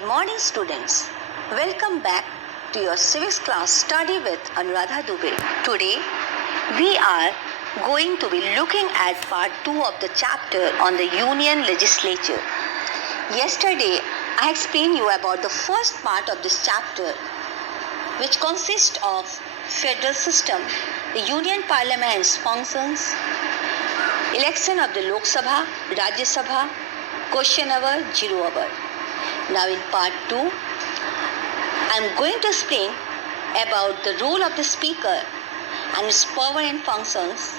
Good morning, students. Welcome back to your civics class study with Anuradha Dubey. Today, we are going to be looking at part 2 of the chapter on the Union Legislature. Yesterday, I explained you about the first part of this chapter, which consists of federal system, the Union Parliament's functions, election of the Lok Sabha, Rajya Sabha, question hour, zero hour. Now in part 2, I am going to explain about the role of the speaker and its power and functions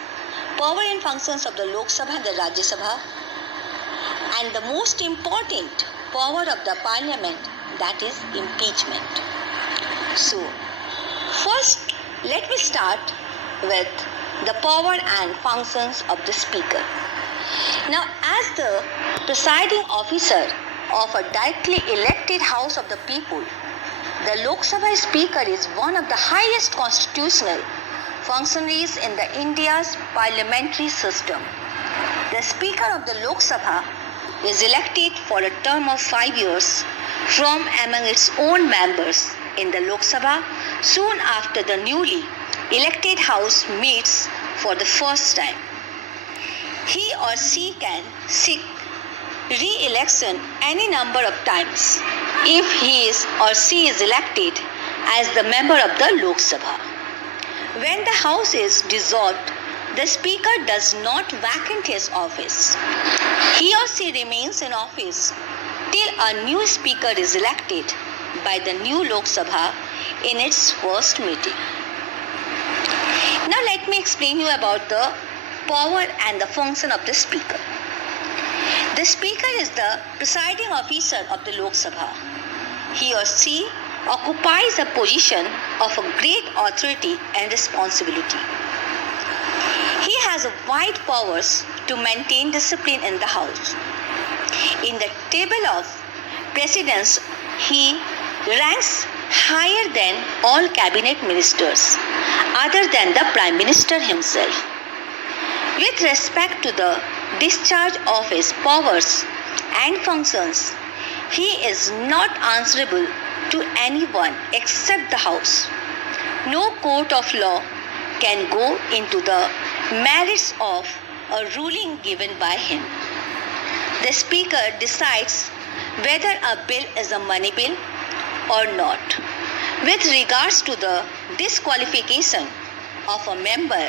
of the Lok Sabha and the Rajya Sabha, and the most important power of the parliament, that is impeachment. So, first let me start with the power and functions of the speaker. Now, as the presiding officer of a directly elected house of the people, the Lok Sabha speaker is one of the highest constitutional functionaries in the India's parliamentary system. The speaker of the Lok Sabha is elected for a term of 5 years from among its own members in the Lok Sabha soon after the newly elected house meets for the first time. He or she can seek re-election any number of times if he is or she is elected as the member of the Lok Sabha. When the house is dissolved, the speaker does not vacate his office. He or she remains in office till a new speaker is elected by the new Lok Sabha in its first meeting. Now let me explain you about the power and the function of the speaker. The speaker is the presiding officer of the Lok Sabha. He or she occupies a position of a great authority and responsibility. He has wide powers to maintain discipline in the house. In the table of precedence, he ranks higher than all cabinet ministers, other than the Prime Minister himself. With respect to the discharge of his powers and functions, he is not answerable to anyone except the House. No court of law can go into the merits of a ruling given by him. The Speaker decides whether a bill is a money bill or not. With regards to the disqualification of a member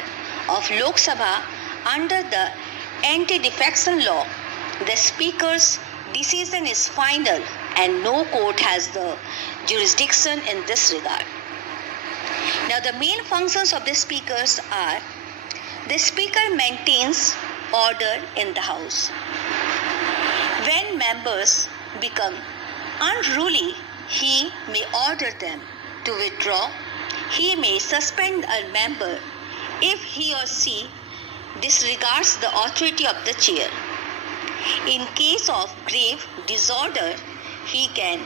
of Lok Sabha under the anti-defection law, the Speaker's decision is final and no court has the jurisdiction in this regard. Now the main functions of the speakers are: the speaker maintains order in the house. When members become unruly, he may order them to withdraw. He may suspend a member if he or she disregards the authority of the chair. In case of grave disorder, he can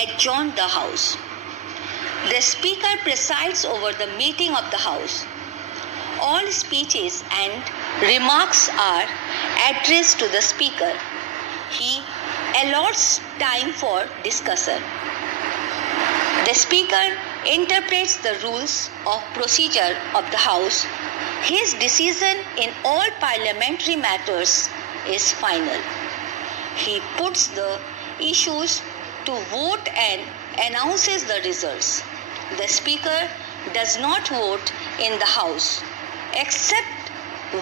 adjourn the house. The speaker presides over the meeting of the house. All speeches and remarks are addressed to the speaker. He allots time for discussion. The speaker interprets the rules of procedure of the house. His decision in all parliamentary matters is final. He puts the issues to vote and announces the results. The speaker does not vote in the house except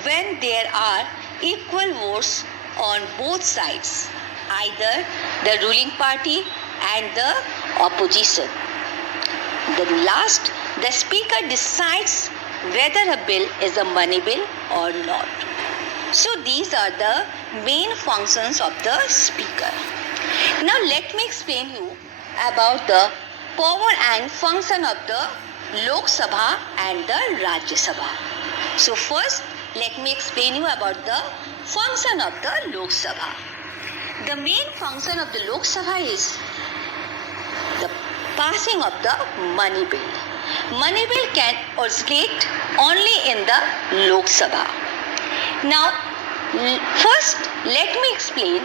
when there are equal votes on both sides, either the ruling party and the opposition. The speaker decides whether a bill is a money bill or not. So these are the main functions of the speaker. Now let me explain you about the power and function of the Lok Sabha and the Rajya Sabha. So first let me explain you about the function of the Lok Sabha. The main function of the Lok Sabha is the passing of the money bill. Money bill can originate only in the Lok Sabha. Now, first let me explain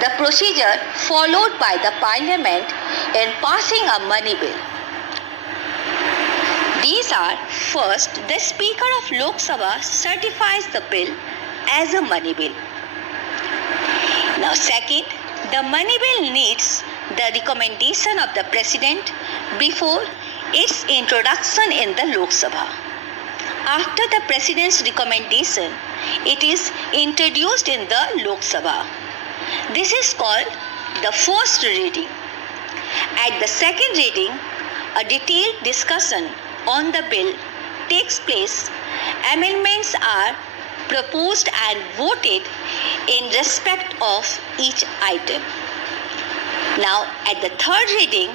the procedure followed by the Parliament in passing a money bill. These are: first, the Speaker of Lok Sabha certifies the bill as a money bill. Now, second, the money bill needs the recommendation of the President before its introduction in the Lok Sabha. After the President's recommendation, it is introduced in the Lok Sabha. This is called the first reading. At the second reading, a detailed discussion on the bill takes place. Amendments are proposed and voted in respect of each item. Now, at the third reading,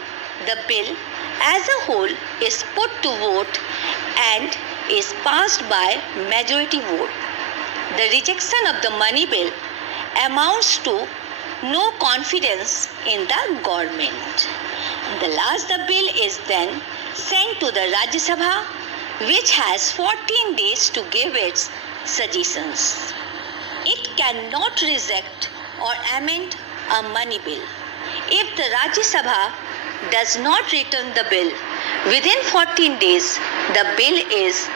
the bill as a whole is put to vote and is passed by majority vote. The rejection of the money bill amounts to no confidence in the government. The bill is then sent to the Rajya Sabha, which has 14 days to give its suggestions. It cannot reject or amend a money bill. If the Rajya Sabha does not return the bill within 14 days, the bill is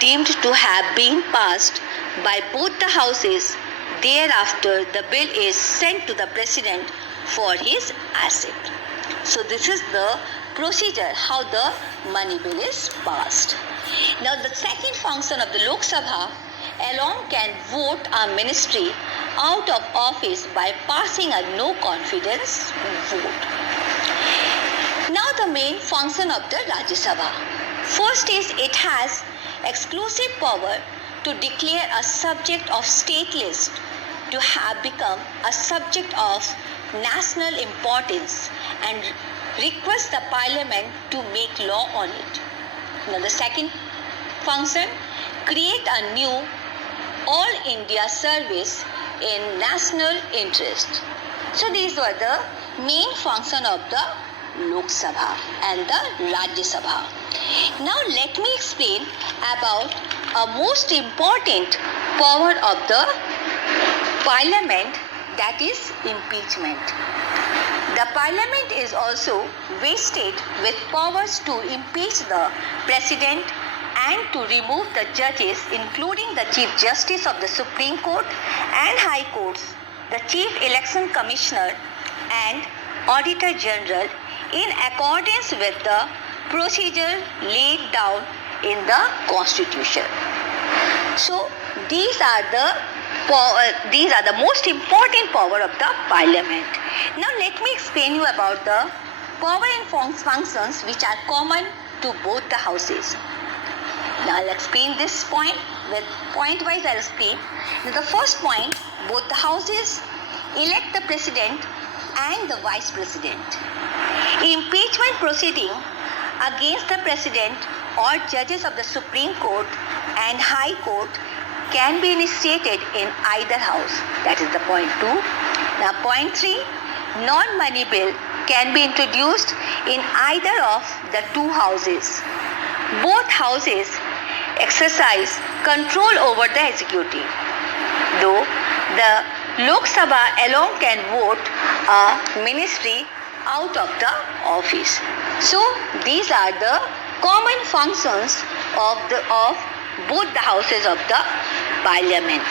deemed to have been passed by both the houses. Thereafter, the bill is sent to the President for his assent. So this is the procedure how the money bill is passed. Now, the second function of the Lok Sabha alone can vote a ministry out of office by passing a no confidence vote. Now, the main function of the Rajya Sabha. First is it has exclusive power to declare a subject of state list to have become a subject of national importance and request the Parliament to make law on it. Now, the second function, create a new All India service in national interest. So these were the main function of the Lok Sabha and the Rajya Sabha. Now let me explain about a most important power of the Parliament, that is impeachment. The Parliament is also vested with powers to impeach the President and to remove the judges, including the Chief Justice of the Supreme Court and High Courts, the Chief Election Commissioner and Auditor General, in accordance with the procedure laid down in the Constitution. So these are the most important power of the Parliament. Now let me explain you about the power and functions which are common to both the houses. Now I'll explain this point with point-wise. I'll explain. Now the first point, both the houses elect the President and the Vice President. Impeachment proceeding against the President or judges of the Supreme Court and High Court can be initiated in either house. That is the point 2. Now point 3, non-money bill can be introduced in either of the two houses. Both houses exercise control over the executive, though the Lok Sabha alone can vote a ministry out of the office. So these are the common functions of both the houses of the Parliament.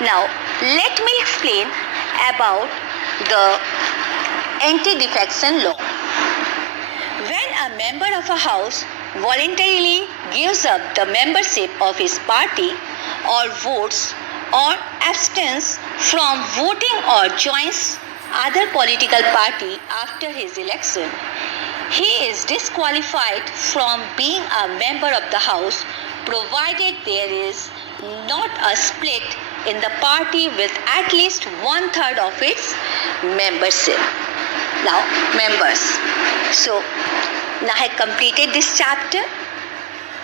Now let me explain about the anti-defection law. When a member of a house voluntarily gives up the membership of his party or votes or abstains from voting or joins other political party after his election, he is disqualified from being a member of the house, provided there is not a split in the party with at least 1/3 of its membership. Now, members. So, now I completed this chapter.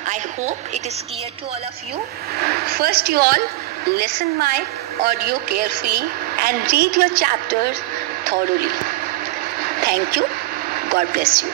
I hope it is clear to all of you. First, you all listen my audio carefully and read your chapters thoroughly. Thank you. God bless you.